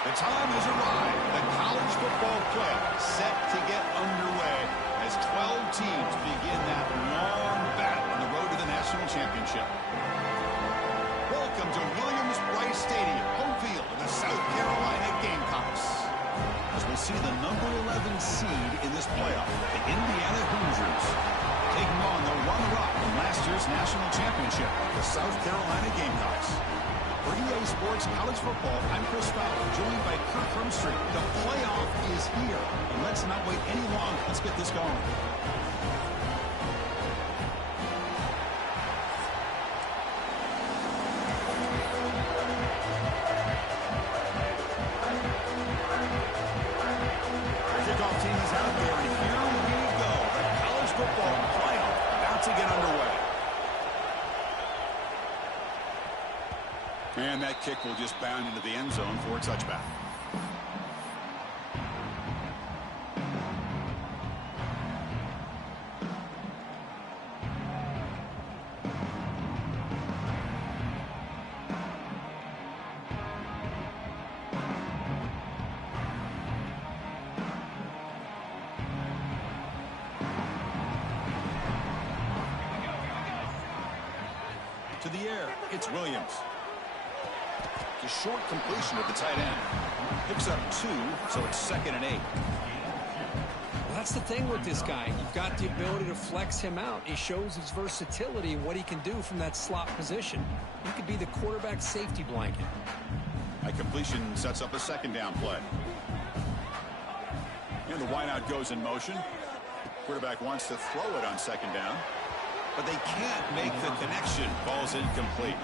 The time has arrived. The college football playoff set to get underway as 12 teams begin that long battle on the road to the national championship. Welcome to Williams-Brice Stadium, home field of the South Carolina Gamecocks. As we'll see the number 11 seed in this playoff, the Indiana Hoosiers, taking on the runner-up from last year's national championship, the South Carolina Gamecocks. For EA Sports College Football, I'm Chris Fowler, joined by Kirk Hermstreet. The playoff is here, and let's not wait any longer. Let's get this going. The kickoff team is out there, and here we go. The college football playoff about to get underway. And that kick will just bound into the end zone for a touchback. To the air, it's Williams. A short completion of the tight end. Picks up 2, so it's 2nd and 8. Well, that's the thing with this guy. You've got the ability to flex him out. He shows his versatility and what he can do from that slot position. He could be the quarterback safety blanket. A completion sets up a 2nd down play. And the wideout goes in motion. Quarterback wants to throw it on 2nd down, but they can't make the connection. Ball's incomplete.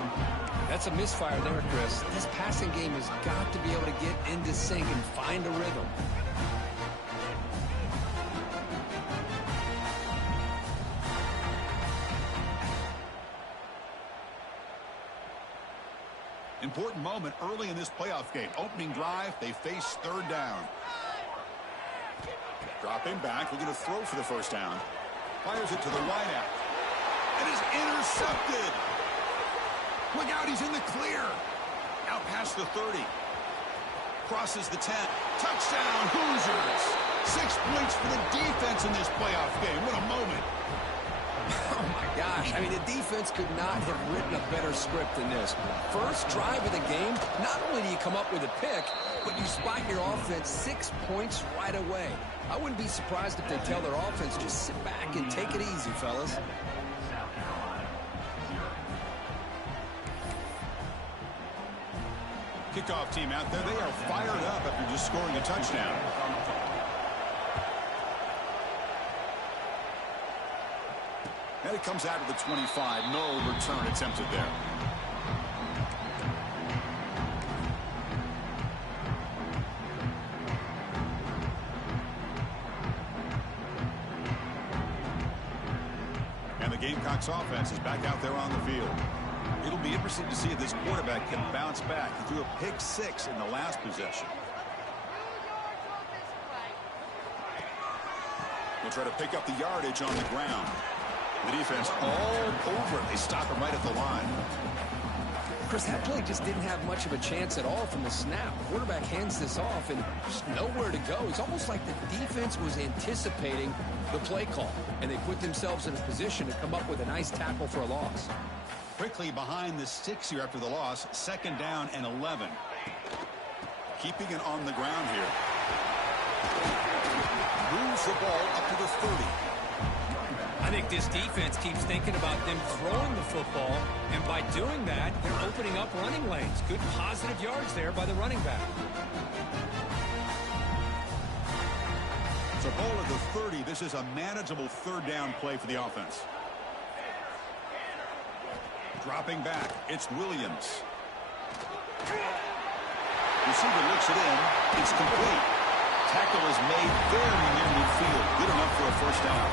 That's a misfire there, Chris. This passing game has got to be able to get into sync and find a rhythm. Important moment early in this playoff game. Opening drive, they face 3rd down. Dropping back, looking to throw for the 1st down. Fires it to the wideout. It is intercepted. Look out, he's in the clear. Out past the 30. Crosses the 10. Touchdown, Hoosiers. 6 points for the defense in this playoff game. What a moment. Oh, my gosh. I mean, the defense could not have written a better script than this. First drive of the game, not only do you come up with a pick, but you spot your offense 6 points right away. I wouldn't be surprised if they tell their offense, just sit back and take it easy, fellas. Kickoff team out there. They are fired up after just scoring a touchdown. And it comes out of the 25. No return attempted there. And the Gamecocks offense is back out there on the field. It'll be interesting to see if this quarterback can bounce back. He threw a pick 6 in the last possession. They'll try to pick up the yardage on the ground. The defense all over it. They stop him right at the line. Chris, that play just didn't have much of a chance at all from the snap. Quarterback hands this off and just nowhere to go. It's almost like the defense was anticipating the play call, and they put themselves in a position to come up with a nice tackle for a loss. Quickly behind the sticks here after the loss. 2nd down and 11. Keeping it on the ground here. Moves the ball up to the 30. I think this defense keeps thinking about them throwing the football, and by doing that, they're opening up running lanes. Good positive yards there by the running back. It's a ball at the 30. This is a manageable 3rd down play for the offense. Dropping back, it's Williams. Receiver looks it in. It's complete. Tackle is made very near midfield. Good enough for a 1st down.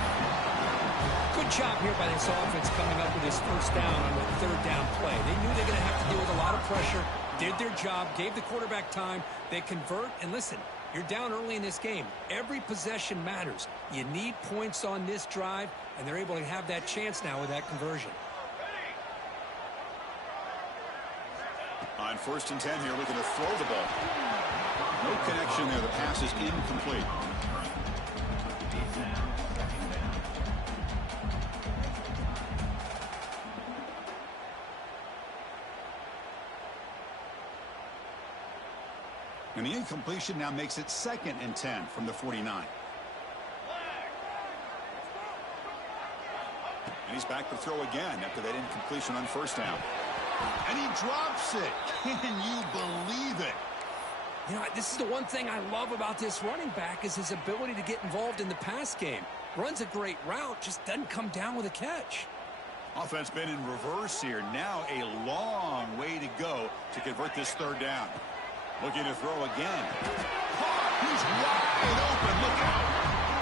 Good job here by this offense coming up with this 1st down on the 3rd down play. They knew they were going to have to deal with a lot of pressure, did their job, gave the quarterback time. They convert, and listen, you're down early in this game. Every possession matters. You need points on this drive, and they're able to have that chance now with that conversion. On 1st and 10 here, looking to throw the ball. No connection there. The pass is incomplete. And the incompletion now makes it 2nd and 10 from the 49. And he's back to throw again after that incompletion on 1st down. And he drops it. Can you believe it? You know, this is the one thing I love about this running back is his ability to get involved in the pass game. Runs a great route, just doesn't come down with a catch. Offense been in reverse here. Now a long way to go to convert this 3rd down. Looking to throw again. Caught. He's wide open. Look out.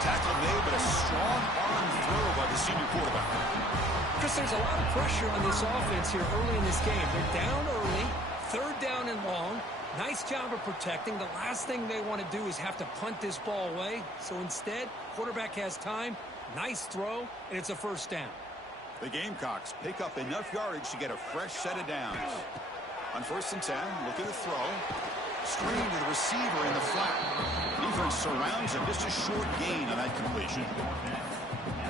Tackle made, but a strong arm throw by the senior quarterback. Chris, there's a lot of pressure on this offense here early in this game. They're down early, 3rd down and long. Nice job of protecting. The last thing they want to do is have to punt this ball away. So instead, quarterback has time. Nice throw, and it's a 1st down. The Gamecocks pick up enough yardage to get a fresh set of downs. On 1st and 10, looking to throw. Screen to the receiver in the flat. Defense surrounds him. Just a short gain on that completion.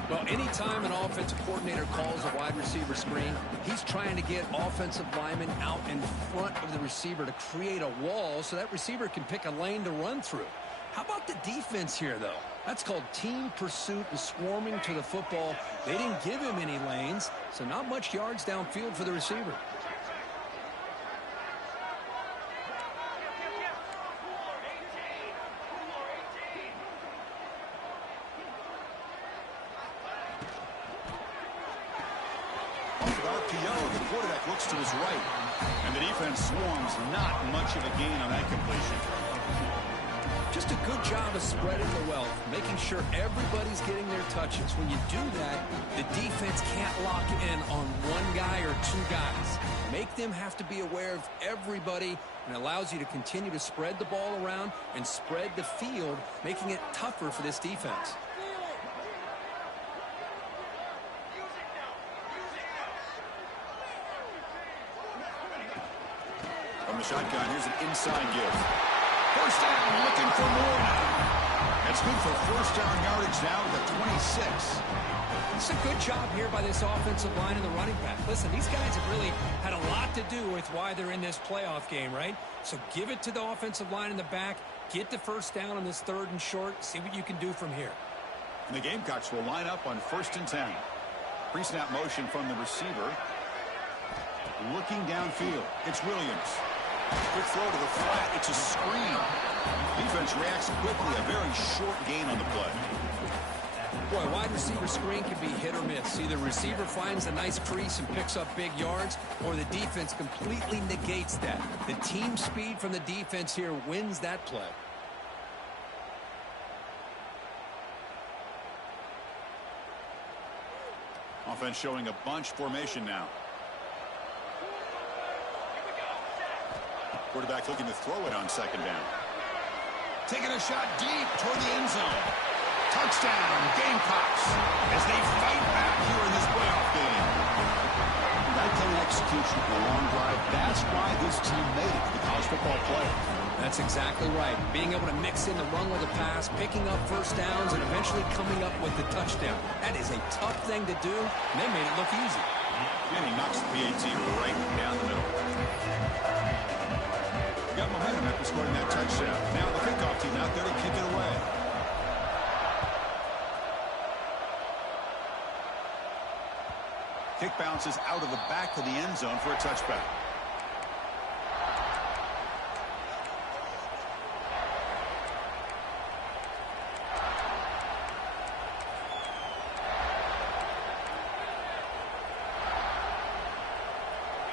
Well, anytime an offensive coordinator calls a wide receiver screen, he's trying to get offensive linemen out in front of the receiver to create a wall so that receiver can pick a lane to run through. How about the defense here, though? That's called team pursuit and swarming to the football. They didn't give him any lanes, so not much yards downfield for the receiver. The quarterback looks to his right, and the defense swarms. Not much of a gain on that completion. Just a good job of spreading the wealth, making sure everybody's getting their touches. When you do that, the defense can't lock in on one guy or 2 guys. Make them have to be aware of everybody, and allows you to continue to spread the ball around and spread the field, making it tougher for this defense. From the shotgun, here's an inside give. 1st down, looking for more now. It's good for 1st down yardage now at the 26. It's a good job here by this offensive line and the running back. Listen, these guys have really had a lot to do with why they're in this playoff game, right? So give it to the offensive line in the back. Get the 1st down on this 3rd and short. See what you can do from here. And the Gamecocks will line up on 1st and 10. Pre-snap motion from the receiver. Looking downfield. It's Williams. Quick throw to the flat. It's a screen. Defense reacts quickly. A very short gain on the play. Boy, wide receiver screen can be hit or miss. Either receiver finds a nice crease and picks up big yards, or the defense completely negates that. The team speed from the defense here wins that play. Offense showing a bunch formation now. Quarterback looking to throw it on 2nd down. Taking a shot deep toward the end zone. Touchdown, Gamecocks, as they fight back here in this playoff game. That kind of execution for a long drive, that's why this team made it to the college football playoff. That's exactly right. Being able to mix in the run with the pass, picking up 1st downs, and eventually coming up with the touchdown. That is a tough thing to do, and they made it look easy. And he knocks the PAT right down the middle. Got momentum after scoring that touchdown. Now the kickoff team out there to kick it away. Kick bounces out of the back of the end zone for a touchback.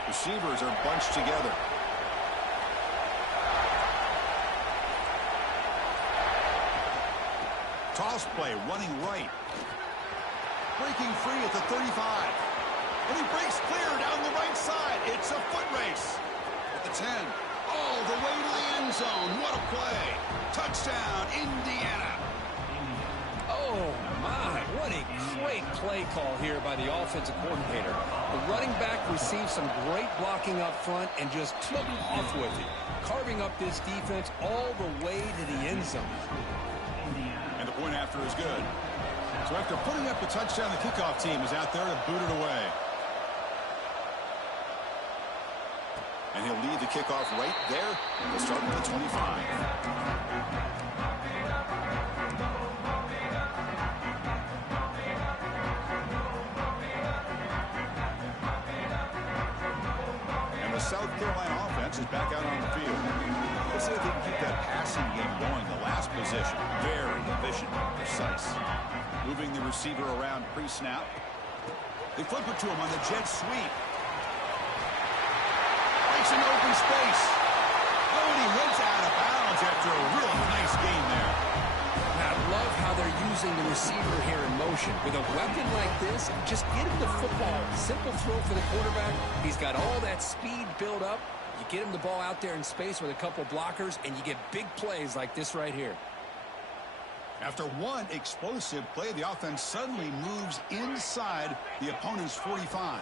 Receivers are bunched together. Toss play, running right. Breaking free at the 35. And he breaks clear down the right side. It's a foot race. At the 10. All the way to the end zone. What a play. Touchdown, Indiana. Oh, My, what a great play call here by the offensive coordinator. The running back received some great blocking up front and just took off with it, carving up this defense all the way to the end zone. And the point after is good. So after putting up the touchdown, the kickoff team is out there to boot it away. And he'll lead the kickoff right there. We'll start with the 25. And the South Carolina offense is back out on the field. Let's see if they can keep that passing game going. The last possession, very efficient and precise. Moving the receiver around pre-snap. They flip it to him on the jet sweep. Breaks an open space. Oh, and he went out of bounds after a real nice game there. I love how they're using the receiver here in motion. With a weapon like this, just get him the football. Simple throw for the quarterback. He's got all that speed built up. You get him the ball out there in space with a couple blockers, and you get big plays like this right here. After one explosive play, the offense suddenly moves inside the opponent's 45.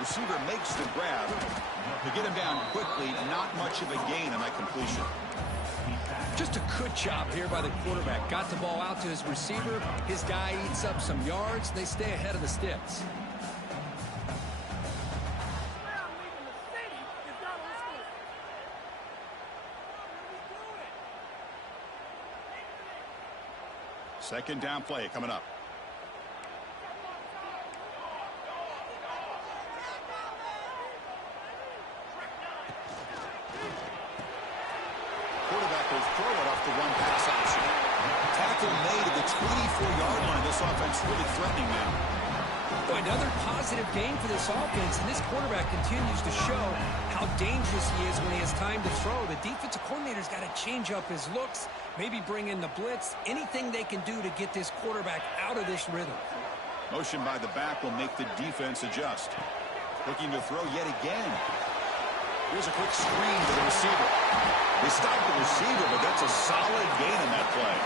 Receiver makes the grab. To get him down quickly, not much of a gain on that completion. Just a good job here by the quarterback. Got the ball out to his receiver. His guy eats up some yards. They stay ahead of the sticks. Second down play coming up. Quarterback will throw it off the one pass option. Tackle made at the 24-yard line. This offense really threatening now. Another positive game for this offense, and this quarterback continues to show how dangerous he is when he has time to throw. The defensive coordinator's got to change up his looks, maybe bring in the blitz, anything they can do to get this quarterback out of this rhythm. Motion by the back will make the defense adjust. Looking to throw yet again. Here's a quick screen to the receiver. They stopped the receiver, but that's a solid gain in that play.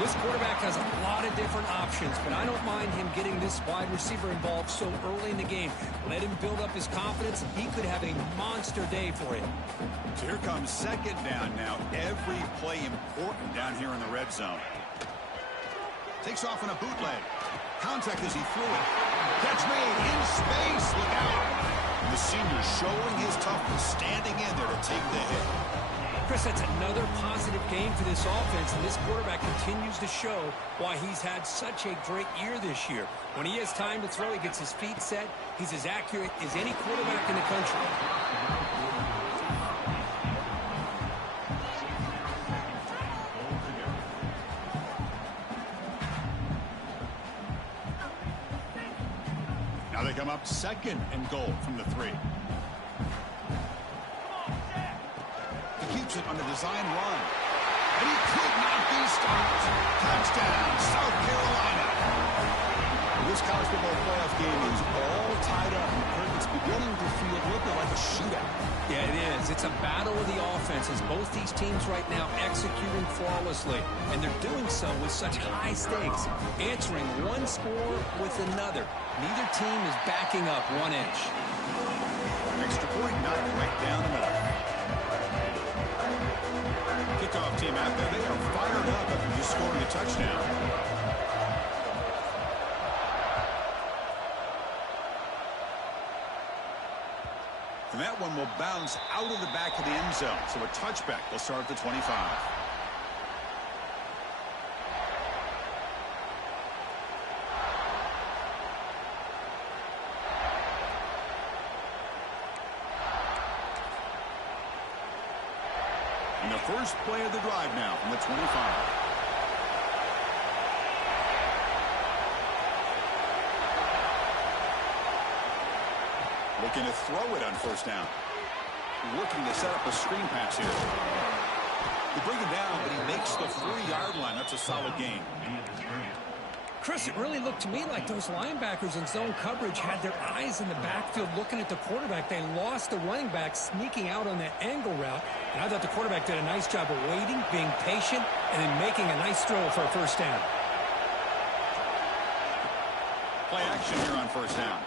This quarterback has a lot of different options, but I don't mind him getting this wide receiver involved so early in the game. Let him build up his confidence. He could have a monster day for him. So here comes second down now. Every play important down here in the red zone. Takes off on a bootleg. Contact as he threw it. Catch made in space. Look out. And the senior showing his toughness, standing in there to take the hit. Chris, that's another positive game for this offense, and this quarterback continues to show why he's had such a great year this year. When he has time to throw, he gets his feet set. He's as accurate as any quarterback in the country. Now they come up second and goal from the 3. Keeps it on the design run. And he could not be stopped. Touchdown, South Carolina. This college football playoff game is all tied up. It's beginning to feel a little bit like a shootout. Yeah, it is. It's a battle of the offenses. Both these teams right now executing flawlessly. And they're doing so with such high stakes. Answering one score with another. Neither team is backing up 1 inch. Extra point knocked right down the middle. Kickoff team out there. They are fired up after just scoring a touchdown. And that one will bounce out of the back of the end zone. So a touchback will start at the 25. And the first play of the drive now from the 25. Looking to throw it on first down. Looking to set up a screen pass here. They bring him down, but he makes the 3-yard line. That's a solid gain. Chris, it really looked to me like those linebackers in zone coverage had their eyes in the backfield looking at the quarterback. They lost the running back sneaking out on that angle route. And I thought the quarterback did a nice job of waiting, being patient, and then making a nice throw for a first down. Play action here on first down.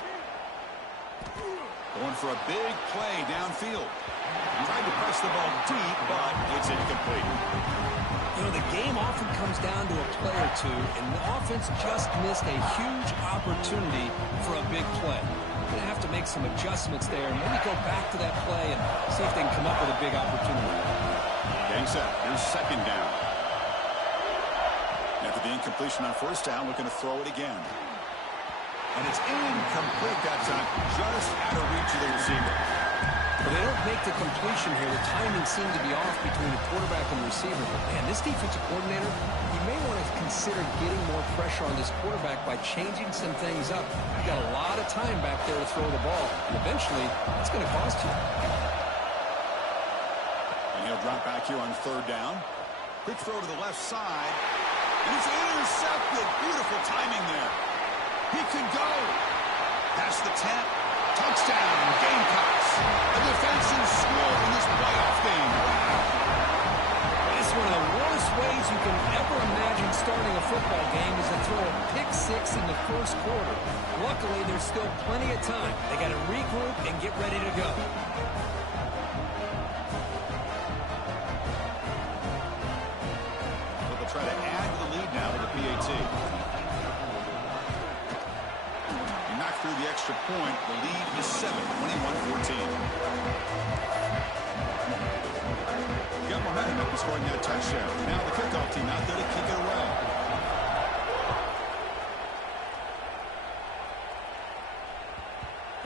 Going for a big play downfield. Tried to press the ball deep, but it's incomplete. You know, the game often comes down to a play or two, and the offense just missed a huge opportunity for a big play. Going to have to make some adjustments there and maybe go back to that play and see if they can come up with a big opportunity. Getting set. Here's second down. After the incompletion on first down, looking to throw it again. And it's incomplete that time, just out of reach of the receiver. Well, they don't make the completion here. The timing seemed to be off between the quarterback and the receiver. But, man, this defensive coordinator, he may want to consider getting more pressure on this quarterback by changing some things up. You've got a lot of time back there to throw the ball. And eventually, it's going to cost you. And he'll drop back here on third down. Quick throw to the left side. And it's intercepted. Beautiful timing there. He could go. Past the 10. Touchdown, Gamecocks. A defensive score in this playoff game. It's one of the worst ways you can ever imagine starting a football game is to throw a pick six in the first quarter. Luckily, there's still plenty of time. They got to regroup and get ready to go. So they'll try to add to the lead now with the PAT. Through the extra point, the lead is 7, 21-14. Got momentum after scoring that touchdown. Now the kickoff team out there to kick it away.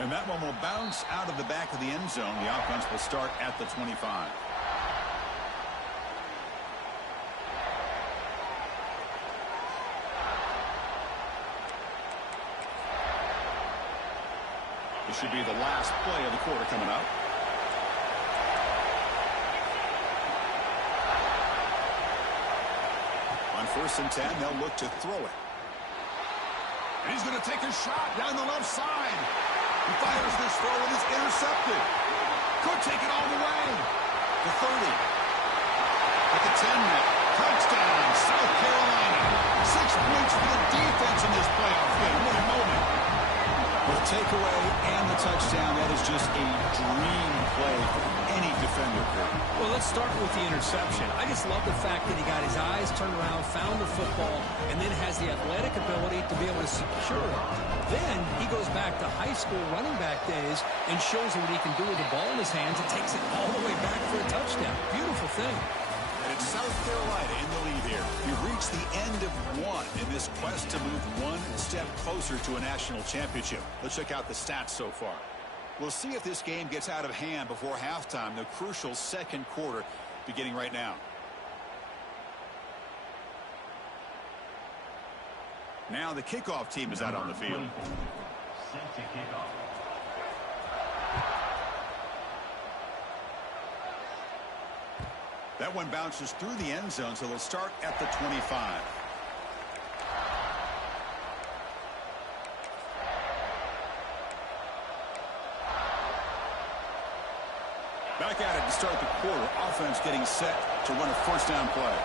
And that one will bounce out of the back of the end zone. The offense will start at the 25. This should be the last play of the quarter coming up. On 1st and 10, they'll look to throw it. And he's going to take a shot down the left side. He fires this throw and it's intercepted. Could take it all the way. The 30. At the 10 now. Touchdown, South Carolina. 6 points for the defense in this playoff game. What a moment. The takeaway and the touchdown, that is just a dream play for any defender. Well, let's start with the interception. I just love the fact that he got his eyes turned around, found the football, and then has the athletic ability to be able to secure it. Then he goes back to high school running back days and shows you what he can do with the ball in his hands and takes it all the way back for a touchdown. Beautiful thing. And it's South Carolina in the lead here. You've reached the end of one in this quest to move one step closer to a national championship. Let's check out the stats so far. We'll see if this game gets out of hand before halftime, the crucial second quarter beginning right now. Now the kickoff team is out on the field. Set to kick off. That one bounces through the end zone, so they'll start at the 25. Back at it to start the quarter. Offense getting set to run a first down play.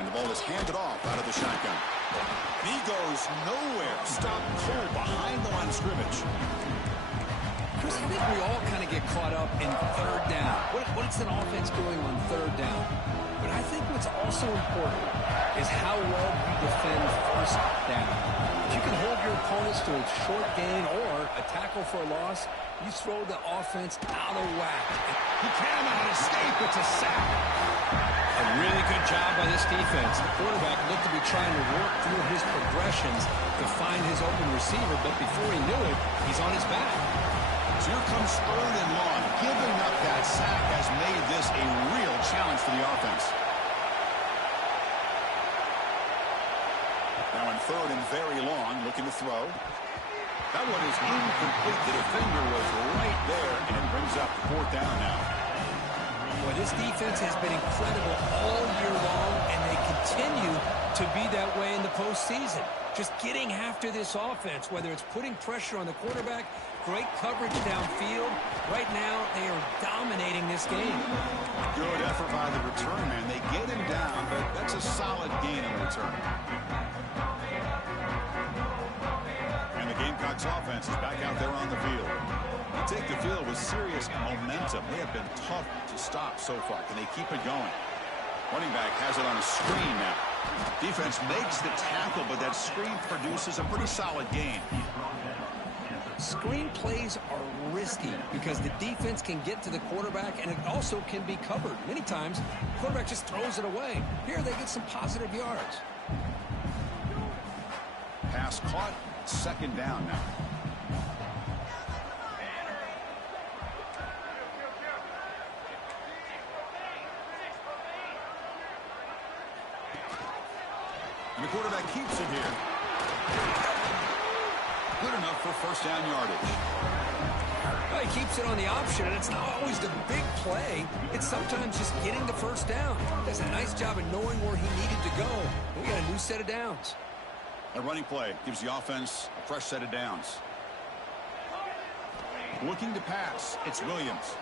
And the ball is handed off out of the shotgun. He goes nowhere. Stopped cold behind the line of scrimmage. Chris, I think we all kind of get caught up in third down. What's an offense doing on third down? But I think what's also important is how well you defend first down. If you can hold your opponents to a short gain or a tackle for a loss, you throw the offense out of whack. He cannot escape. It's a sack. A really good job by this defense. The quarterback looked to be trying to work through his progressions to find his open receiver, but before he knew it, he's on his back. So here comes 3rd and long. Giving up that sack has made this a real challenge for the offense. Now on 3rd and very long, looking to throw. That one is incomplete. The defender was right there, and it brings up 4th down now. Well, this defense has been incredible all year long, and they continue to be that way in the postseason. Just getting after this offense, whether it's putting pressure on the quarterback, great coverage downfield. Right now, they are dominating this game. Good effort by the return man. They get him down, but that's a solid gain on the return. And the Gamecocks offense is back out there on the field. They take the field with serious momentum. They have been tough to stop so far. Can they keep it going? Running back has it on a screen now. Defense makes the tackle, but that screen produces a pretty solid gain. Screen plays are risky because the defense can get to the quarterback, and it also can be covered. Many times, the quarterback just throws it away. Here, they get some positive yards. Pass caught, second down now. And the quarterback keeps it here. Good enough for first down yardage. Well, he keeps it on the option, and it's not always the big play. It's sometimes just getting the first down. Does a nice job of knowing where he needed to go. We got a new set of downs. A running play gives the offense a fresh set of downs. Looking to pass, it's Williams.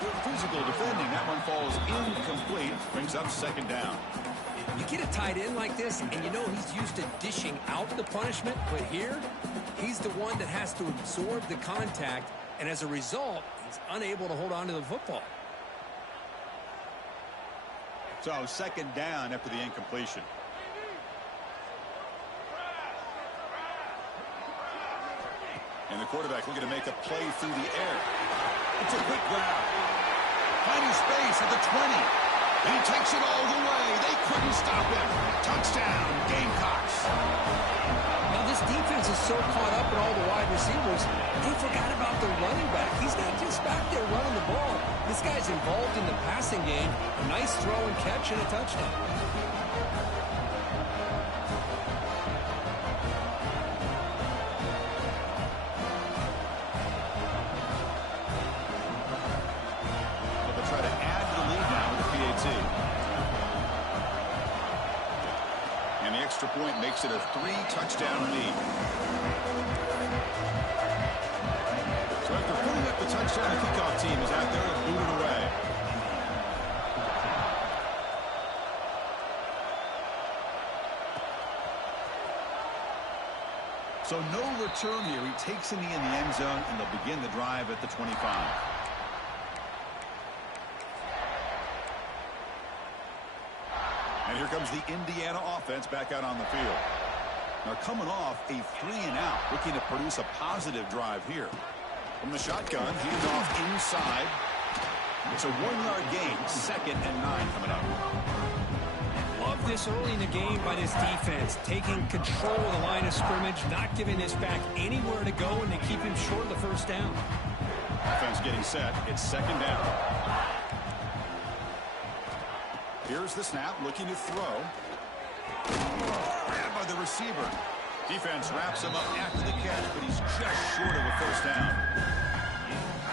Good physical defending. That one falls incomplete. Brings up second down. You get a tight end like this, and you know he's used to dishing out the punishment, but here, he's the one that has to absorb the contact, and as a result, he's unable to hold on to the football. So second down after the incompletion. And the quarterback looking to make a play through the air. It's a quick grab. Finding space at the 20. And he takes it all the way. They couldn't stop him. Touchdown, Gamecocks. Now this defense is so caught up in all the wide receivers, they forgot about the running back. He's not just back there running the ball. This guy's involved in the passing game. A nice throw and catch and a touchdown. And the extra point makes it a 3-touchdown lead. So after putting up the touchdown, the kickoff team is out there to boot it away. So no return here. He takes it in the end zone, and they'll begin the drive at the 25. And here comes the Indiana offense back out on the field. Now coming off a 3-and-out, looking to produce a positive drive here. From the shotgun, he's off inside. It's a 1-yard gain, 2nd and 9 coming up. Love this early in the game by this defense, taking control of the line of scrimmage, not giving this back anywhere to go, and they keep him short of the first down. Offense getting set. It's 2nd down. Here's the snap, looking to throw. Grabbed by the receiver. Defense wraps him up after the catch, but he's just short of a first down.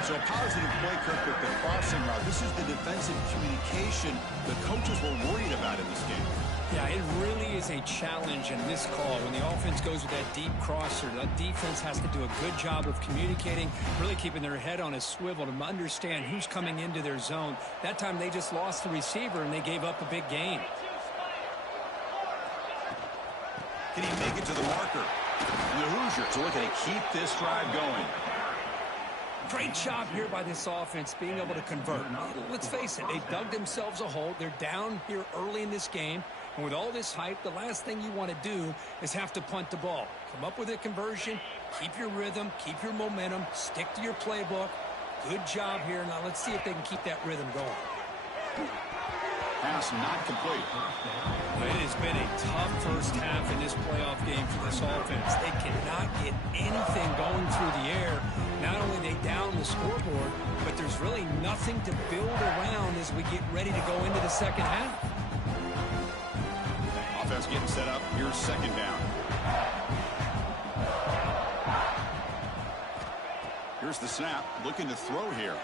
So a positive play, Kirk, with the crossing route. This is the defensive communication the coaches were worried about in this game. Yeah, it really is a challenge in this call. When the offense goes with that deep crosser, that defense has to do a good job of communicating, really keeping their head on a swivel to understand who's coming into their zone. That time they just lost the receiver and they gave up a big gain. Can he make it to the marker? And the Hoosiers are looking to keep this drive going. Great job here by this offense being able to convert. Let's face it, they dug themselves a hole. They're down here early in this game. And with all this hype, the last thing you want to do is have to punt the ball. Come up with a conversion, keep your rhythm, keep your momentum, stick to your playbook. Good job here. Now let's see if they can keep that rhythm going. Pass not complete. It has been a tough first half in this playoff game for this offense. They cannot get anything going through the air. Not only they down the scoreboard, but there's really nothing to build around as we get ready to go into the second half. Offense getting set up. Here's 2nd down. Here's the snap. Looking to throw here.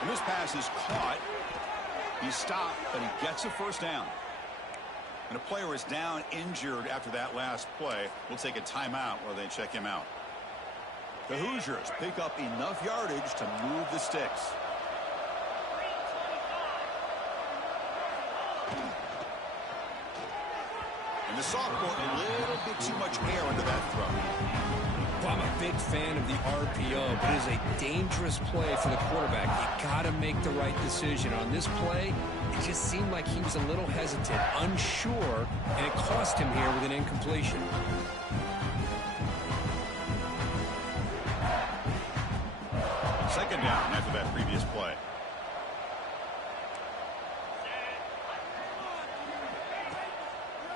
And this pass is caught. He's stopped, but he gets a first down. And a player is down injured after that last play. We'll take a timeout while they check him out. The Hoosiers pick up enough yardage to move the sticks. And the sophomore, a little bit too much air into that throw. Well, I'm a big fan of the RPO, but it is a dangerous play for the quarterback. You got to make the right decision. On this play, it just seemed like he was a little hesitant, unsure, and it cost him here with an incompletion. Second down after that previous play.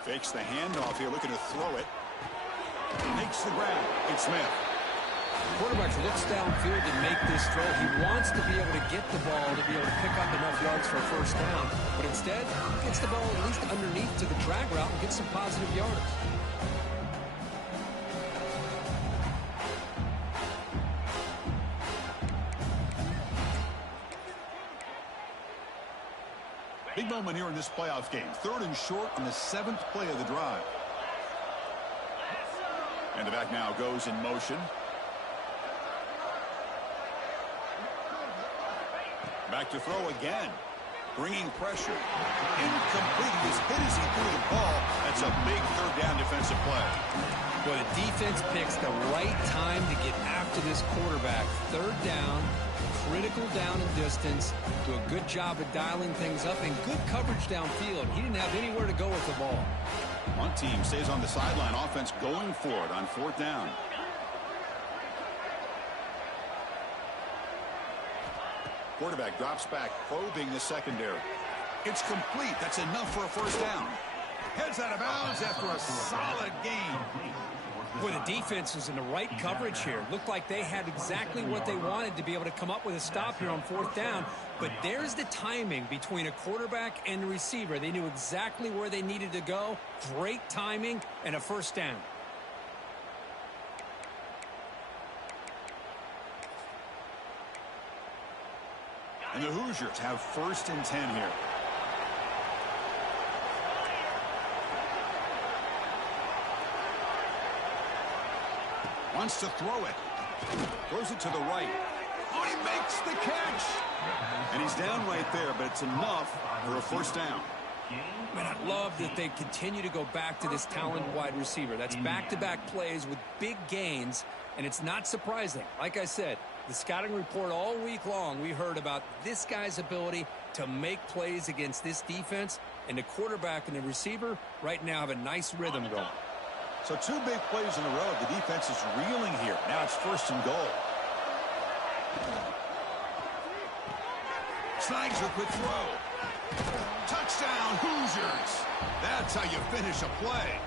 Fakes the handoff here, looking to throw it. Makes the grab. It's Smith. The quarterback looks downfield to make this throw. He wants to be able to get the ball to be able to pick up enough yards for a first down, but instead gets the ball at least underneath to the drag route and gets some positive yards. Big moment here in this playoff game. 3rd and short on the 7th play of the drive. And the back now goes in motion. Back to throw again. Bringing pressure. Incomplete. He was hit as he threw the ball. That's a big 3rd down defensive play. Well, the defense picks the right time to get after this quarterback. 3rd down, critical down and distance. Do a good job of dialing things up and good coverage downfield. He didn't have anywhere to go with the ball. One team stays on the sideline. Offense going for it on 4th down. Quarterback drops back, probing the secondary. It's complete. That's enough for a first down. Heads out of bounds after a solid gain. Well, the defense was in the right coverage here. Looked like they had exactly what they wanted to be able to come up with a stop here on 4th down. But there's the timing between a quarterback and the receiver. They knew exactly where they needed to go. Great timing and a first down. And the Hoosiers have 1st and 10 here. Wants to throw it. Throws it to the right. Oh, he makes the catch. And he's down right there, but it's enough for a first down. Man, I love that they continue to go back to this talented wide receiver. That's back-to-back plays with big gains, and it's not surprising. Like I said, the scouting report all week long, we heard about this guy's ability to make plays against this defense, and the quarterback and the receiver right now have a nice rhythm going. So 2 big plays in a row. The defense is reeling here. Now it's 1st and goal. Snags a quick throw. Touchdown, Hoosiers. That's how you finish a play.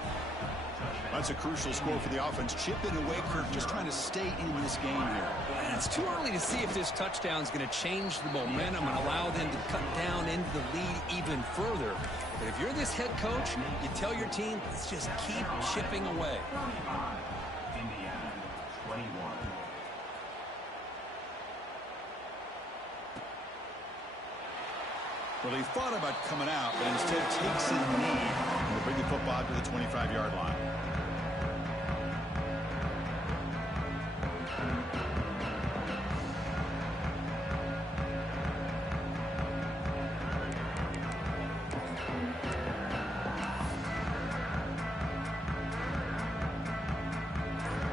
That's a crucial score for the offense. Chipping away, Kirk, just trying to stay in this game here. And it's too early to see if this touchdown is going to change the momentum and allow them to cut down into the lead even further. But if you're this head coach, you tell your team, let's just keep chipping away. Indiana, 21. Well, he thought about coming out, but instead takes a knee to bring the football to the 25-yard line.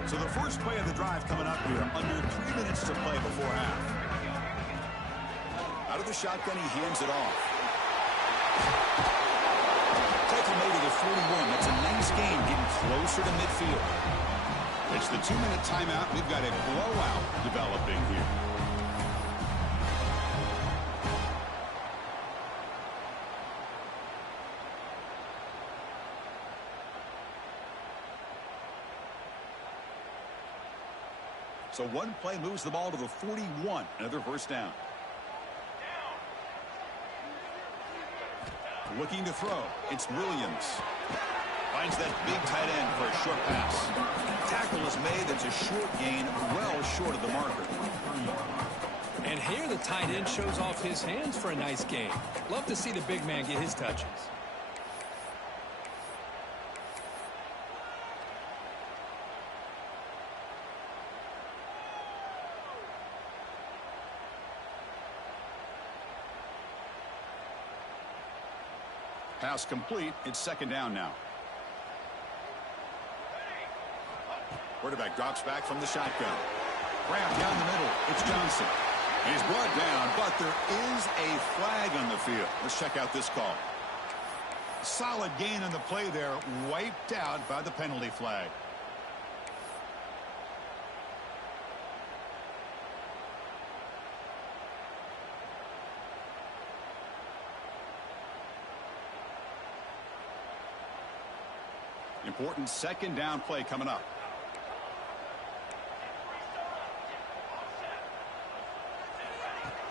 So the first play of the drive coming up here. Under 3 minutes to play before half. Out of the shotgun, he hands it off. Tackle made to the 41. That's a nice gain, getting closer to midfield. It's the 2-minute timeout. We've got a blowout developing here. So one play moves the ball to the 41. Another first down. Looking to throw. It's Williams. Finds that big tight end for a short pass. Tackle is made. That's a short gain, well short of the marker. And here the tight end shows off his hands for a nice game. Love to see the big man get his touches. Pass complete. It's second down now. Quarterback drops back from the shotgun. Grab down the middle. It's Johnson. He's brought down, but there is a flag on the field. Let's check out this call. Solid gain on the play there. Wiped out by the penalty flag. Important second down play coming up.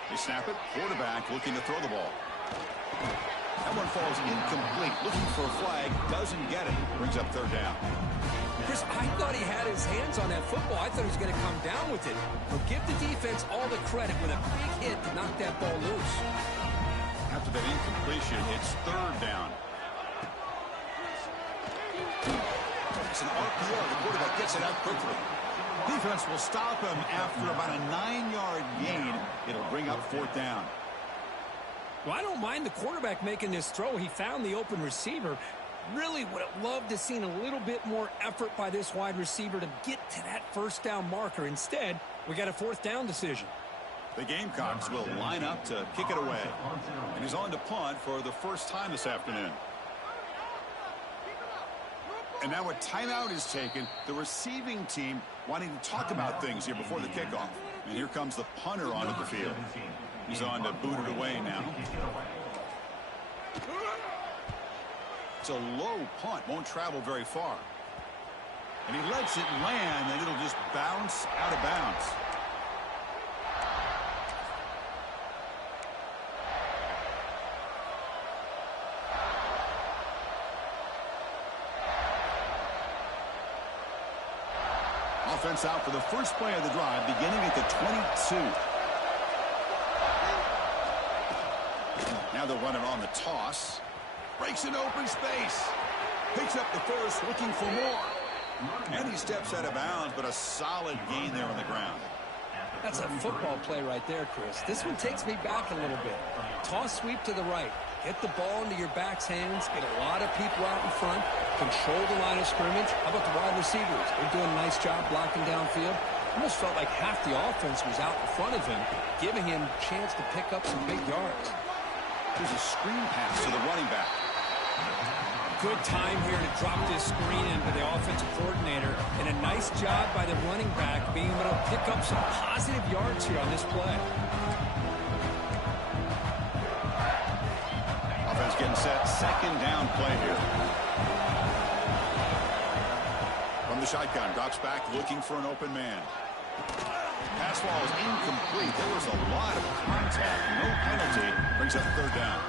They snap it. Quarterback looking to throw the ball. That one falls incomplete. Looking for a flag. Doesn't get it. Brings up third down. Chris, I thought he had his hands on that football. I thought he was going to come down with it. But give the defense all the credit with a big hit to knock that ball loose. After that incompletion, it's third down. It's an RPO. The quarterback gets it out quickly. Defense will stop him after about a 9-yard gain. It'll bring up fourth down. Well, I don't mind the quarterback making this throw. He found the open receiver. Really would have loved to seen a little bit more effort by this wide receiver to get to that first down marker. Instead, we got a fourth down decision. The Gamecocks will line up to kick it away. And he's on to punt for the first time this afternoon. And now a timeout is taken. The receiving team wanting to talk about things here before the kickoff. And here comes the punter onto the field. He's on to boot it away now. It's a low punt. Won't travel very far. And he lets it land, and it'll just bounce out of bounds. Offense out for the first play of the drive, beginning at the 22. Now they'll run it on the toss. Breaks an open space. Picks up the first, looking for more. And he steps out of bounds, but a solid gain there on the ground. That's a football play right there, Chris. This one takes me back a little bit. Toss sweep to the right. Get the ball into your back's hands. Get a lot of people out in front. Control the line of scrimmage. How about the wide receivers? They're doing a nice job blocking downfield. Almost felt like half the offense was out in front of him, giving him a chance to pick up some big yards. There's a screen pass to the running back. Good time here to drop this screen into the offensive coordinator. And a nice job by the running back being able to pick up some positive yards here on this play. Offense getting set. Second down play here. From the shotgun, drops back looking for an open man. Pass ball is incomplete. There was a lot of contact. No penalty. Brings up third down.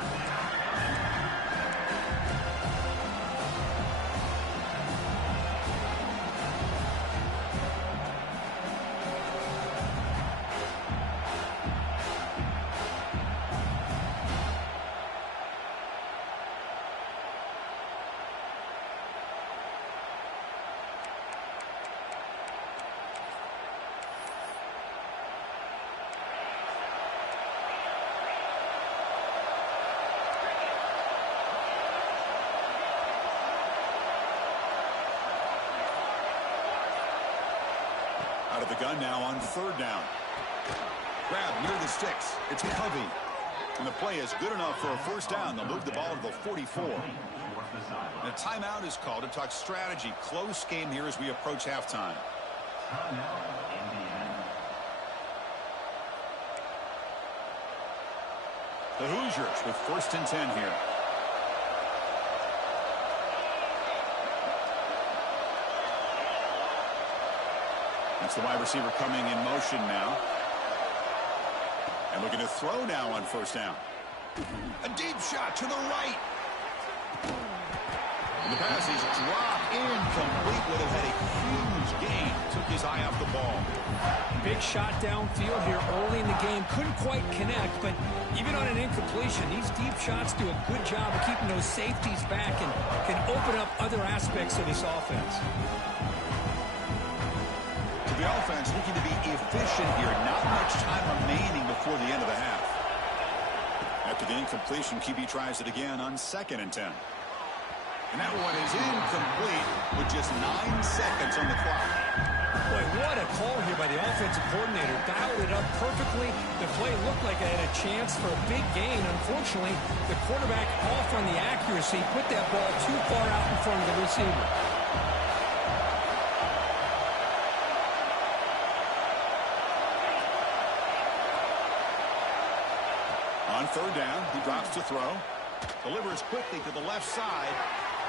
Out of the gun now on third down. Grab near the sticks. It's Covey. And the play is good enough for a first down. They'll move the ball to the 44. And a timeout is called to talk strategy. Close game here as we approach halftime. The Hoosiers with first and 10 here. That's the wide receiver coming in motion now. And looking to throw now on first down. A deep shot to the right. And the pass is dropped Incomplete. Would have had a huge gain. Took his eye off the ball. Big shot downfield here early in the game. Couldn't quite connect, but even on an incompletion, these deep shots do a good job of keeping those safeties back and can open up other aspects of this offense. To the offense, looking to be efficient here. Not much time remaining before the end of the half. After the incompletion, QB tries it again on 2nd and 10. And that one is incomplete with just 9 seconds on the clock. Boy, what a call here by the offensive coordinator. Dialed it up perfectly. The play looked like it had a chance for a big gain. Unfortunately, the quarterback off on the accuracy, put that ball too far out in front of the receiver. On 3rd down, he drops to throw. Delivers quickly to the left side.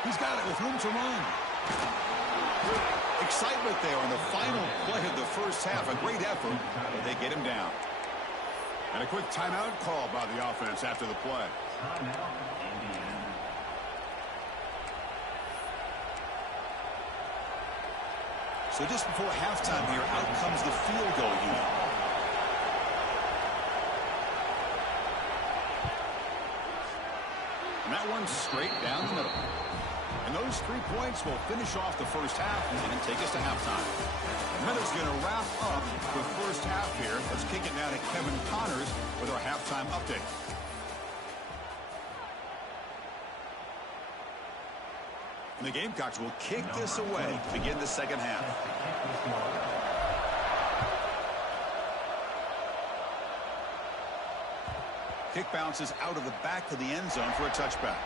He's got it with room to run. Excitement there on the final play of the first half. A great effort, but they get him down. And a quick timeout call by the offense after the play. So just before halftime here, out comes the field goal unit. And that one's straight down the middle. And those 3 points will finish off the first half and take us to halftime. Meadows going to wrap up the first half here. Let's kick it now to Kevin Connors with our halftime update. And the Gamecocks will kick this away to begin the second half. Kick bounces out of the back of the end zone for a touchback.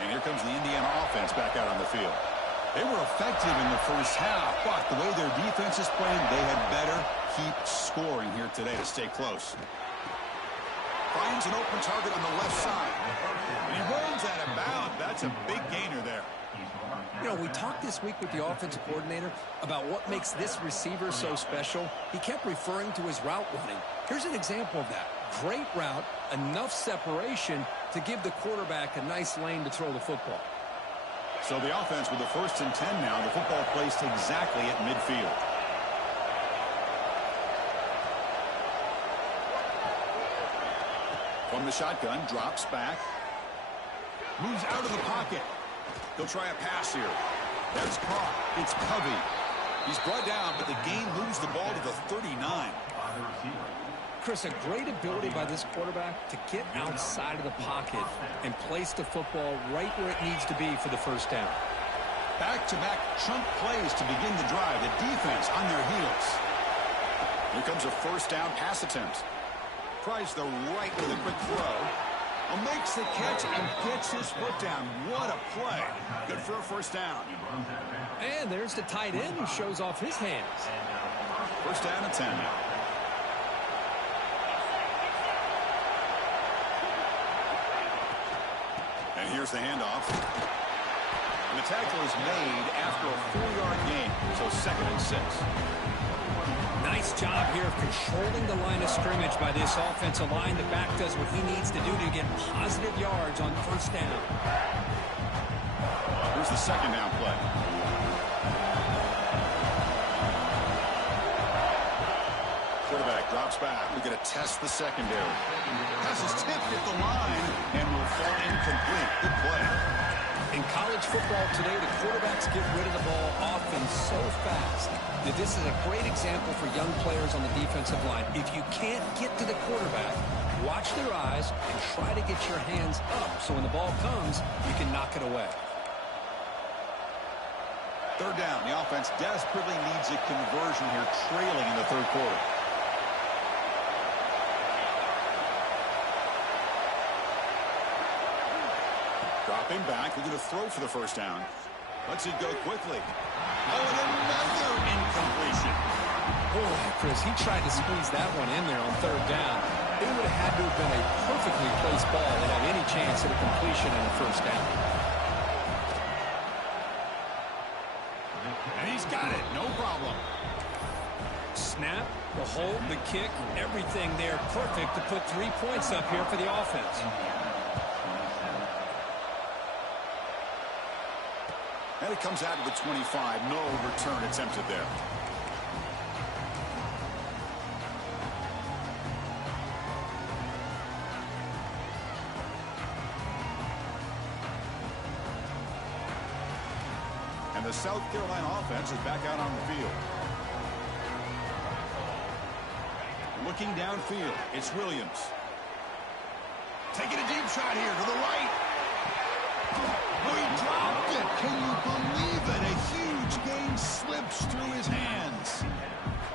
And here comes the Indiana offense back out on the field. They were effective in the first half, but the way their defense is playing, they had better keep scoring here today to stay close. Finds an open target on the left side. And he runs out of bounds. That's a big gainer there. You know, we talked this week with the offensive coordinator about what makes this receiver so special. He kept referring to his route running. Here's an example of that. Great route, enough separation to give the quarterback a nice lane to throw the football. So the offense with the 1st and 10 now. The football placed exactly at midfield. From the shotgun, drops back. Moves out of the pocket. They'll try a pass here. That's caught. It's Covey. He's brought down, but the game moves the ball to the 39. Chris, a great ability by this quarterback to get outside of the pocket and place the football right where it needs to be for the first down. Back-to-back chunk plays to begin the drive. The defense on their heels. Here comes a first down pass attempt. Tries the right with a quick throw. Makes the catch and gets his foot down. What a play. Good for a first down. And there's the tight end who shows off his hands. First down and 10 now. And here's the handoff. And the tackle is made after a 4-yard gain. So 2nd and 6. Nice job here of controlling the line of scrimmage by this offensive line. The back does what he needs to do to get positive yards on first down. Here's the 2nd down play. Quarterback drops back. We're going to test the secondary. Pass is tipped at the line and will fall incomplete. Good play. In college football today, the quarterbacks get rid of the ball often so fast that this is a great example for young players on the defensive line. If you can't get to the quarterback, watch their eyes and try to get your hands up so when the ball comes, you can knock it away. 3rd down. The offense desperately needs a conversion here, trailing in the 3rd quarter. Dropping back. We're going to throw for the first down. Lets it go quickly. Oh, and another incompletion. Boy, Chris, he tried to squeeze that one in there on 3rd down. It would have had to have been a perfectly placed ball to have any chance at a completion on the first down. And he's got problem. Snap, the hold, the kick, everything there perfect to put 3 points up here for the offense. And it comes out to the 25. No return attempted there. And the South Carolina offense is back out on the field. Looking downfield, it's Williams. Taking a deep shot here to the right. Oh, he dropped it. Can you believe it? A huge gain slips through his hands.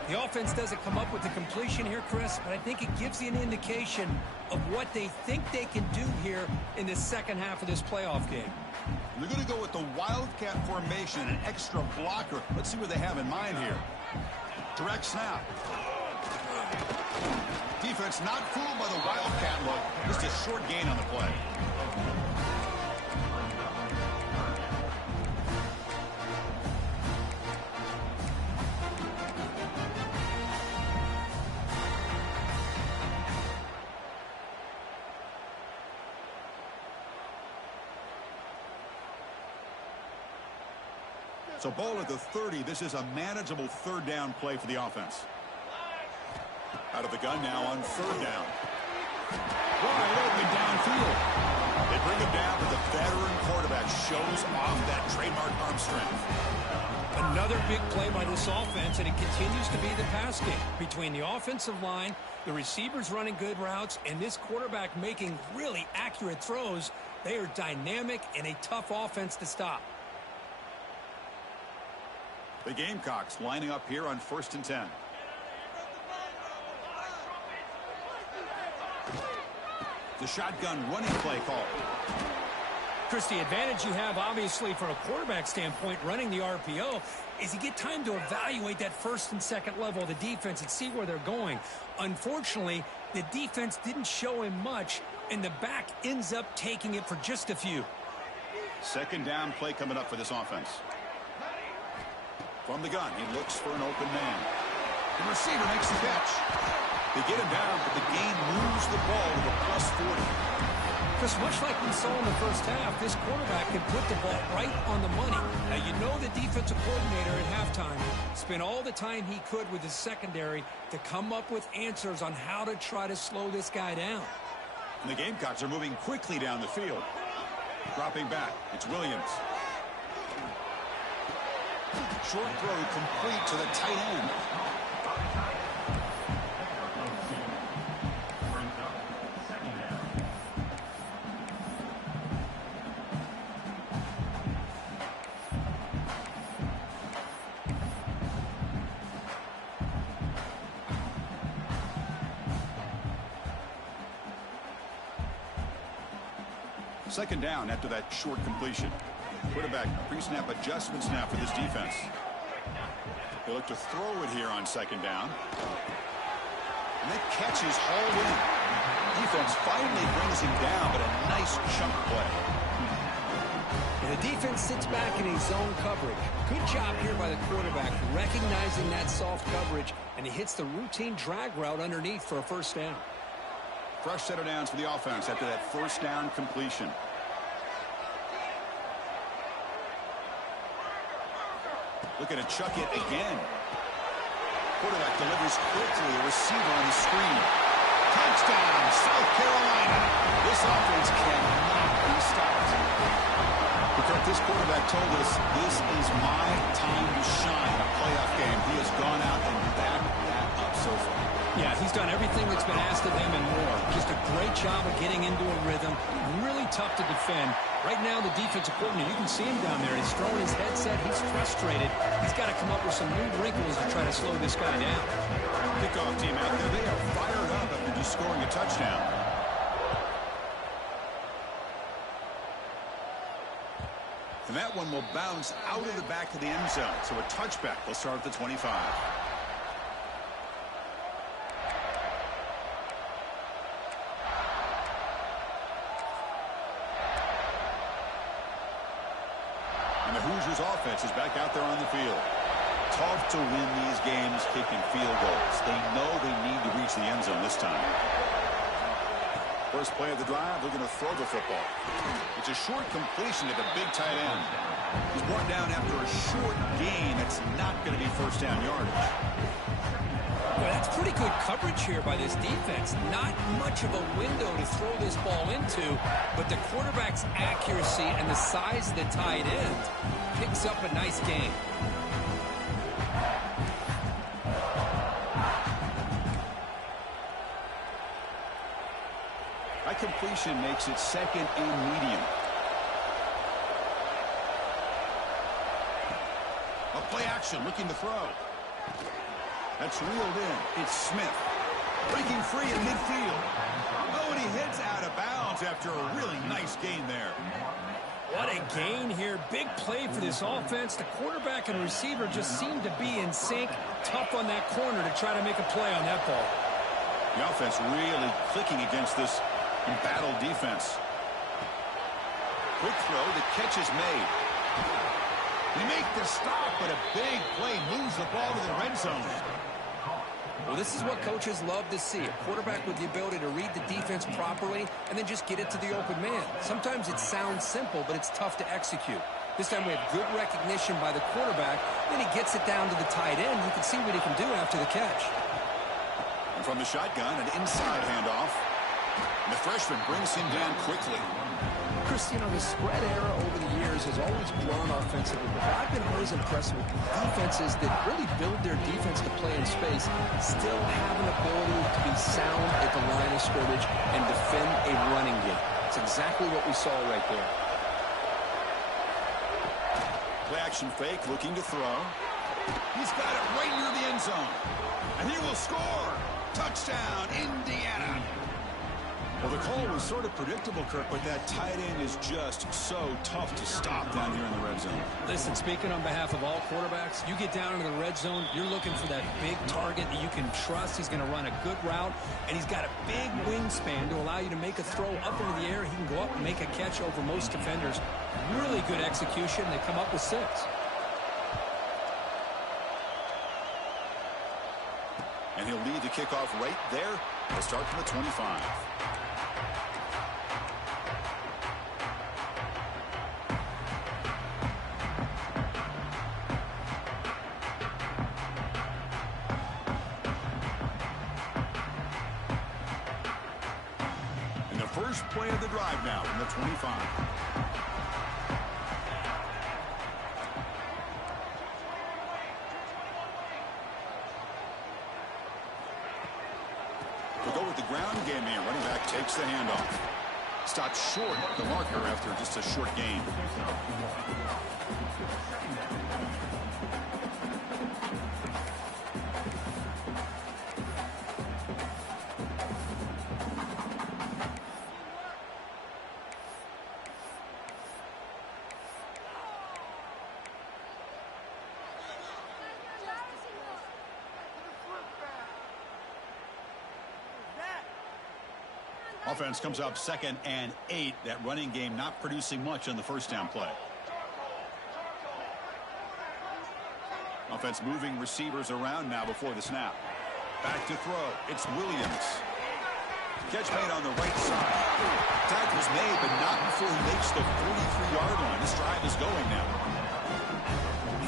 The offense doesn't come up with the completion here, Chris, but I think it gives you an indication of what they think they can do here in the second half of this playoff game. They're going to go with the Wildcat formation, an extra blocker. Let's see what they have in mind here. Direct snap. Defense not fooled by the Wildcat look. Just a short gain on the play. So ball at the 30. This is a manageable third down play for the offense. Out of the gun now on third down. Wide open downfield. They bring him down, but the veteran quarterback shows off that trademark arm strength. Another big play by this offense, and it continues to be the pass game. Between the offensive line, the receivers running good routes, and this quarterback making really accurate throws, they are dynamic and a tough offense to stop. The Gamecocks lining up here on 1st and 10. The shotgun running play call. Chris, the advantage you have, obviously, from a quarterback standpoint, running the RPO, is you get time to evaluate that first and second level of the defense and see where they're going. Unfortunately, the defense didn't show him much, and the back ends up taking it for just a few. Second down play coming up for this offense. From the gun, he looks for an open man. The receiver makes the catch. They get him down, but the game moves the ball to the plus 40. Chris, much like we saw in the first half, this quarterback can put the ball right on the money. Now, you know the defensive coordinator at halftime spent all the time he could with his secondary to come up with answers on how to try to slow this guy down. And the Gamecocks are moving quickly down the field. Dropping back, it's Williams. Short throw complete to the tight end. Second down after that short completion. Quarterback pre-snap adjustments now for this defense. They look to throw it here on second down. And that catch is hauled in. Defense finally brings him down, but a nice chunk play. And the defense sits back in a zone coverage. Good job here by the quarterback, recognizing that soft coverage, and he hits the routine drag route underneath for a first down. Fresh set of downs for the offense after that first down completion. Looking to chuck it again. Quarterback delivers quickly. A receiver on the screen. Touchdown, South Carolina. This offense cannot be stopped. Because this quarterback told us this is my time to shine in a playoff game. He has gone out and backed that up so far. Yeah, he's done everything that's been asked of him and more. Just a great job of getting into a rhythm. Really tough to defend. Right now, the defensive coordinator, you can see him down there. He's throwing his headset. He's frustrated. He's got to come up with some new wrinkles to try to slow this guy down. Kickoff team out there. They are fired up after just scoring a touchdown. And that one will bounce out of the back of the end zone. So a touchback will start at the 25. And the Hoosiers offense is back out there on the field. tough to win these games kicking field goals. They know they need to reach the end zone this time. First play of the drive, they're going to throw the football. It's a short completion to the big tight end. He's brought down after a short gain. It's not going to be first down yardage. Well, that's pretty good coverage here by this defense. Not much of a window to throw this ball into, but the quarterback's accuracy and the size of the tight end picks up a nice gain. That completion makes it second and medium. A play action looking to throw. That's reeled in. It's Smith. Breaking free in midfield. Oh, and he heads out of bounds after a really nice gain there. What a gain here. Big play for this offense. The quarterback and receiver just seem to be in sync. Tough on that corner to try to make a play on that ball. The offense really clicking against this embattled defense. Quick throw. The catch is made. They make the stop, but a big play moves the ball to the red zone. Well, this is what coaches love to see. A quarterback with the ability to read the defense properly and then just get it to the open man. Sometimes it sounds simple, but it's tough to execute. This time we have good recognition by the quarterback. Then he gets it down to the tight end. You can see what he can do after the catch. And from the shotgun, an inside handoff. And the freshman brings him down quickly. Chris, you know, the spread era over the years has always grown offensively, but I've been always impressed with defenses that really build their defense to play in space, still have an ability to be sound at the line of scrimmage and defend a running game. It's exactly what we saw right there. Play action fake, looking to throw. He's got it right near the end zone. And he will score. Touchdown, Indiana. Well, the call was sort of predictable, Kirk, but that tight end is just so tough to stop down here in the red zone. Listen, speaking on behalf of all quarterbacks, you get down into the red zone, you're looking for that big target that you can trust. He's going to run a good route, and he's got a big wingspan to allow you to make a throw up into the air. He can go up and make a catch over most defenders. Really good execution. They come up with 6. And he'll lead the kickoff right there. They'll start from the 25. And the first play of the drive now from the 25. Ground game here. Running back takes the handoff. Stopped short the marker after just a short gain. Offense comes up 2nd and 8. That running game not producing much on the first down play. Offense moving receivers around now before the snap. Back to throw. It's Williams. Catch made on the right side. Tackle's made, but not before he makes the 43-yard line. This drive is going now.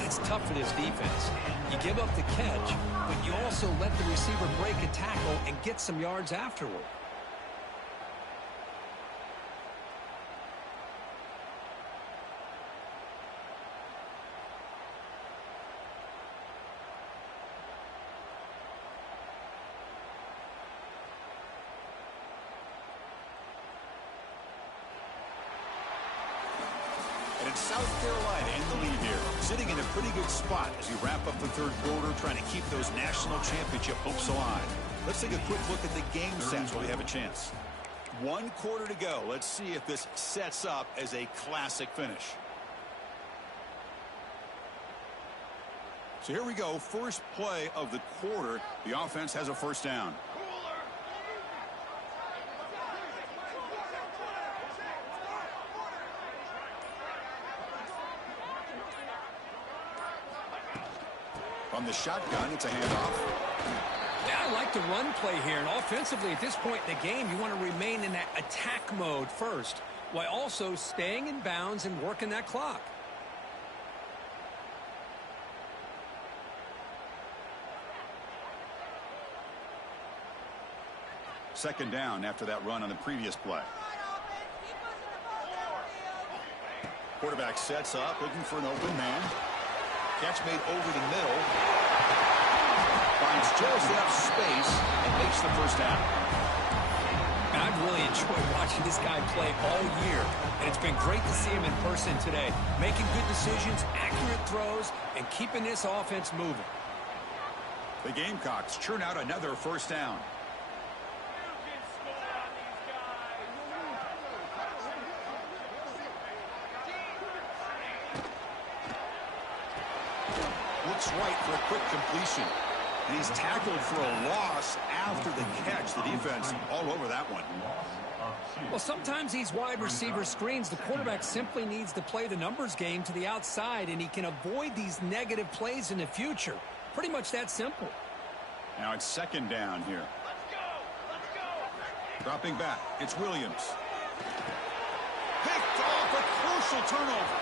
It's tough for this defense. You give up the catch, but you also let the receiver break a tackle and get some yards afterward. And it's South Carolina in the lead here, sitting in a pretty good spot as we wrap up the third quarter, trying to keep those national championship hopes alive. Let's take a quick look at the game sets while we have a chance. 1 quarter to go. Let's see if this sets up as a classic finish. So here we go. First play of the quarter. The offense has a first down. the shotgun. It's a handoff. Yeah, I like the run play here. And offensively, at this point in the game, you want to remain in that attack mode first, while also staying in bounds and working that clock. Second down after that run on the previous play. Quarterback sets up, looking for an open man. Catch made over the middle. Finds just enough space and makes the first down. And I've really enjoyed watching this guy play all year. And it's been great to see him in person today. Making good decisions, accurate throws, and keeping this offense moving. The Gamecocks churn out another first down. Looks right for a quick completion. And he's tackled for a loss after the catch. The defense all over that one. Well, sometimes these wide receiver screens, the quarterback simply needs to play the numbers game to the outside, and he can avoid these negative plays in the future. Pretty much that simple. Now it's second down here. Dropping back, it's Williams. Picked off, a crucial turnover.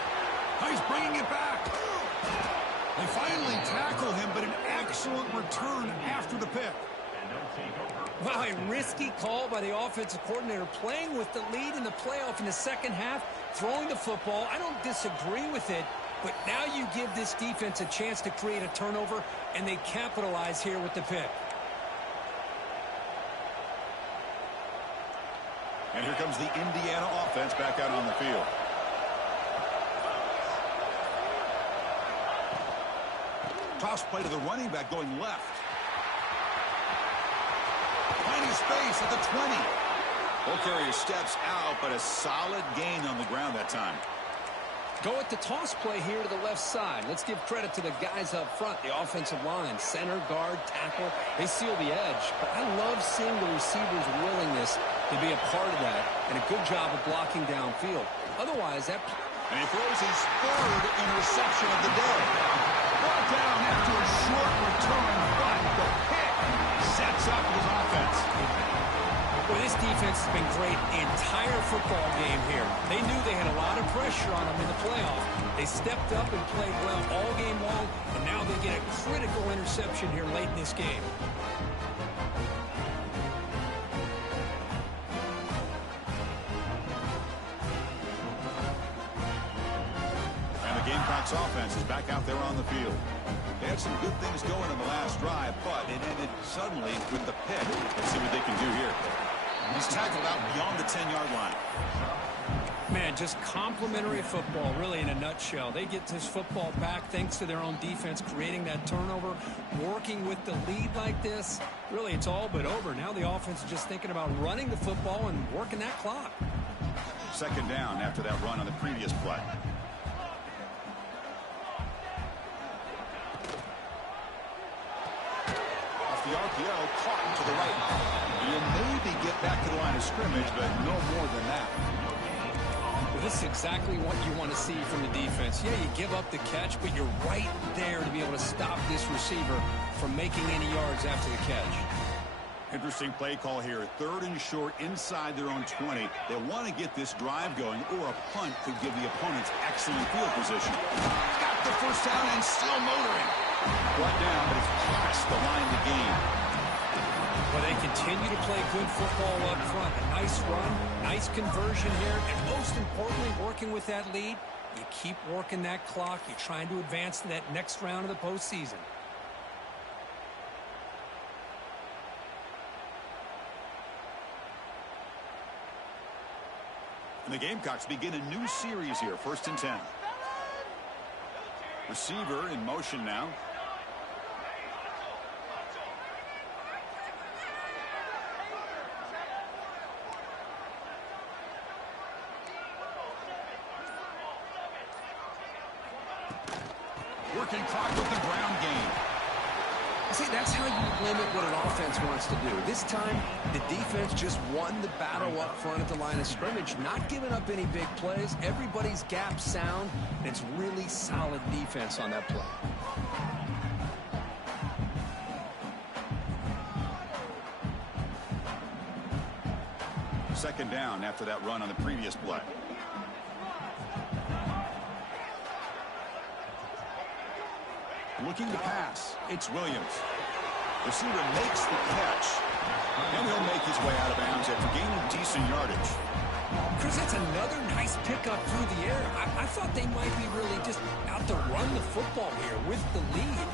He's bringing it back. They finally tackle him, but an excellent return after the pick. Wow, a risky call by the offensive coordinator, playing with the lead in the playoff in the second half, throwing the football. I don't disagree with it, but now you give this defense a chance to create a turnover, and they capitalize here with the pick. And here comes the Indiana offense back out on the field. Toss play to the running back going left. Finding space at the 20. Ball carrier steps out, but a solid gain on the ground that time. Go at the toss play here to the left side. Let's give credit to the guys up front, the offensive line, center, guard, tackle. They seal the edge. But I love seeing the receiver's willingness to be a part of that, and a good job of blocking downfield. Otherwise, that... And he throws his third interception of the day. Brought down after a short return, but the pick sets up his offense. Well, this defense has been great the entire football game here. They knew they had a lot of pressure on them in the playoff. They stepped up and played well all game long, and now they get a critical interception here late in this game. Gamecocks offense is back out there on the field. They had some good things going in the last drive, but it ended suddenly with the pick. Let's see what they can do here. He's tackled out beyond the 10-yard line. Man, just complimentary football, really, in a nutshell. They get this football back thanks to their own defense, creating that turnover, working with the lead like this. Really, it's all but over. Now the offense is just thinking about running the football and working that clock. Second down after that run on the previous play. The RPO caught to the right. You'll maybe get back to the line of scrimmage, but no more than that. Well, this is exactly what you want to see from the defense. Yeah, you give up the catch, but you're right there to be able to stop this receiver from making any yards after the catch. Interesting play call here. Third and short inside their own 20. They want to get this drive going, or a punt could give the opponents excellent field position. Got the first down and still motoring. Brought down, but it's past the line to gain. Well, they continue to play good football up front. A nice run, nice conversion here, and most importantly, working with that lead, you keep working that clock. You're trying to advance to that next round of the postseason. And the Gamecocks begin a new series here, 1st and 10. Receiver in motion now. Working clock with the ground game. See, that's how you limit what an offense wants to do. This time, the defense just won the battle up front at the line of scrimmage, not giving up any big plays. Everybody's gap sound, and it's really solid defense on that play. Second down after that run on the previous play. Looking to pass. It's Williams. Receiver makes the catch. And he'll make his way out of bounds after gaining decent yardage. Chris, that's another nice pickup through the air. I thought they might be really just out to run the football here with the lead.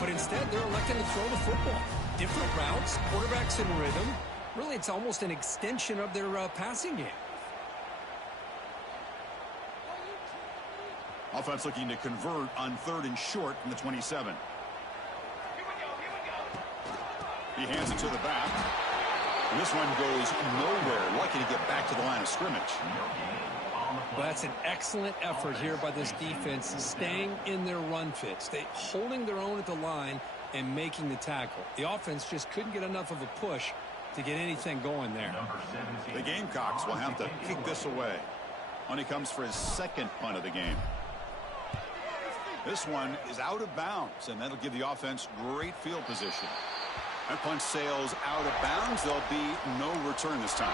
But instead, they're electing to throw the football. Different routes, quarterbacks in rhythm. Really, it's almost an extension of their passing game. Offense looking to convert on 3rd and short from the 27. He hands it to the back. And this one goes nowhere. Lucky to get back to the line of scrimmage. Well, that's an excellent effort here by this defense, staying in their run fits. They holding their own at the line and making the tackle. The offense just couldn't get enough of a push to get anything going there. The Gamecocks will have to kick this away. On he comes for his second punt of the game. This one is out of bounds, and that'll give the offense great field position. That punt sails out of bounds. There'll be no return this time.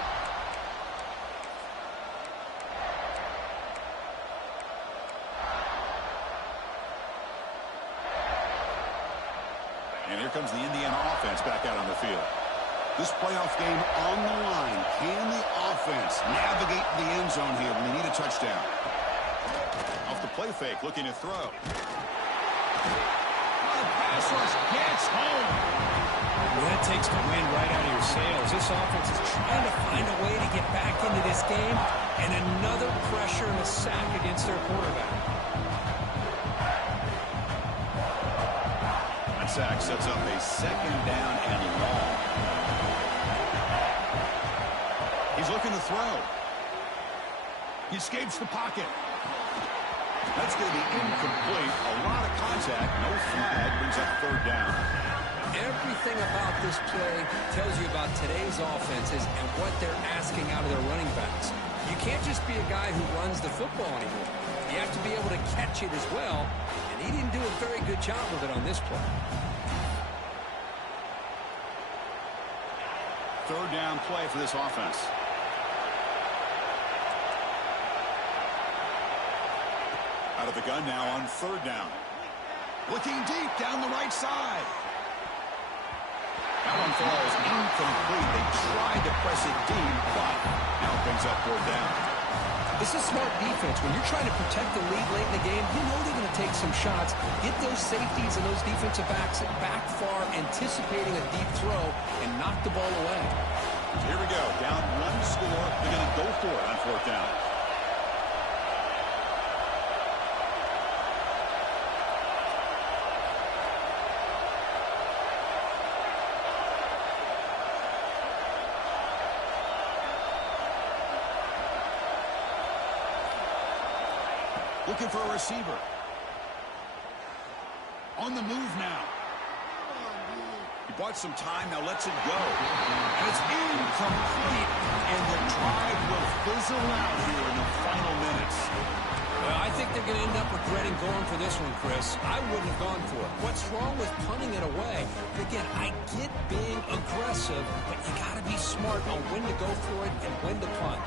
And here comes the Indiana offense back out on the field. This playoff game on the line. Can the offense navigate the end zone here when they need a touchdown? Off the play fake, looking to throw. Pass rush gets home. Well, that takes the wind right out of your sails. This offense is trying to find a way to get back into this game, and another pressure and a sack against their quarterback. That sack sets up a second down and long. He's looking to throw. He escapes the pocket. That's going to be incomplete. A lot of contact. No flag. Brings up 3rd down. Everything about this play tells you about today's offenses and what they're asking out of their running backs. You can't just be a guy who runs the football anymore. You have to be able to catch it as well, and he didn't do a very good job of it on this play. 3rd down play for this offense. Out of the gun now on 3rd down. Looking deep down the right side. That one falls incomplete. They tried to press it deep, but now it brings up 4th down. This is smart defense. When you're trying to protect the lead late in the game, you know they're going to take some shots, get those safeties and those defensive backs back far, anticipating a deep throw, and knock the ball away. So here we go. Down 1 score. They're going to go for it on 4th down. Looking for a receiver. On the move now. He bought some time, now lets it go. And it's incomplete. And the drive will fizzle out here in the final minutes. Well, I think they're going to end up regretting going for this one, Chris. I wouldn't have gone for it. What's wrong with punting it away? Again, I get being aggressive, but you got to be smart on when to go for it and when to punt.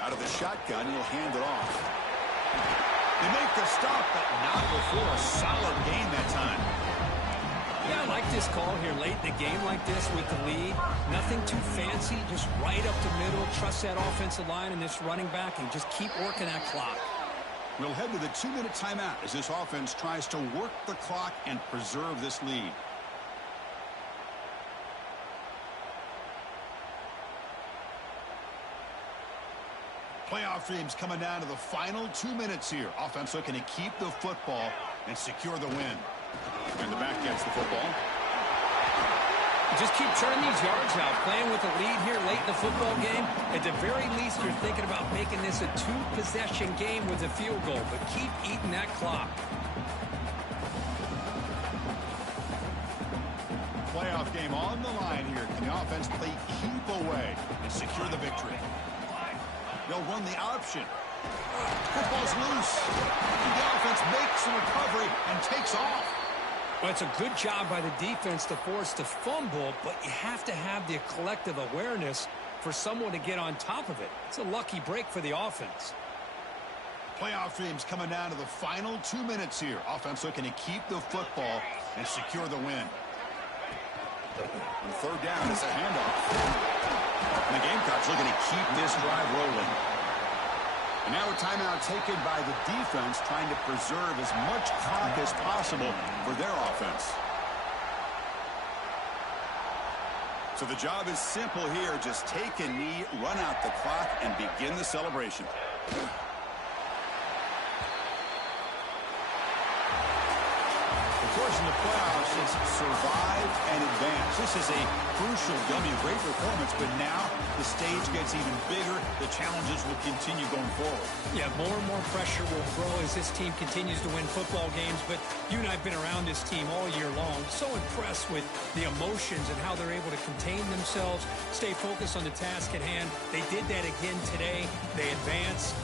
Out of the shotgun, he'll hand it off. They make the stop, but not before a solid gain that time. Yeah, I like this call here late in the game like this with the lead. Nothing too fancy, just right up the middle. Trust that offensive line and this running back and just keep working that clock. We'll head to the 2-minute timeout as this offense tries to work the clock and preserve this lead. Playoff dreams coming down to the final 2 minutes here. Offense looking to keep the football and secure the win. And the back gets the football. Just keep turning these yards out. Playing with a lead here late in the football game. At the very least, you're thinking about making this a 2-possession game with a field goal. But keep eating that clock. Playoff game on the line here. Can the offense play keep away and secure the victory? They'll run the option. Football's loose. And the offense makes a recovery and takes off. Well, it's a good job by the defense to force the fumble, but you have to have the collective awareness for someone to get on top of it. It's a lucky break for the offense. Playoff dreams coming down to the final 2 minutes here. Offense looking to keep the football and secure the win. On third down, it's a handoff. And the Gamecocks looking to keep this drive rolling. And now a timeout taken by the defense, trying to preserve as much clock as possible for their offense. So the job is simple here. Just take a knee, run out the clock, and begin the celebration. Of course, in the playoffs, it's survive and advance. This is a crucial W. Great performance, but now the stage gets even bigger. The challenges will continue going forward. Yeah, more and more pressure will grow as this team continues to win football games, but you and I have been around this team all year long. So impressed with the emotions and how they're able to contain themselves, stay focused on the task at hand. They did that again today. They advance.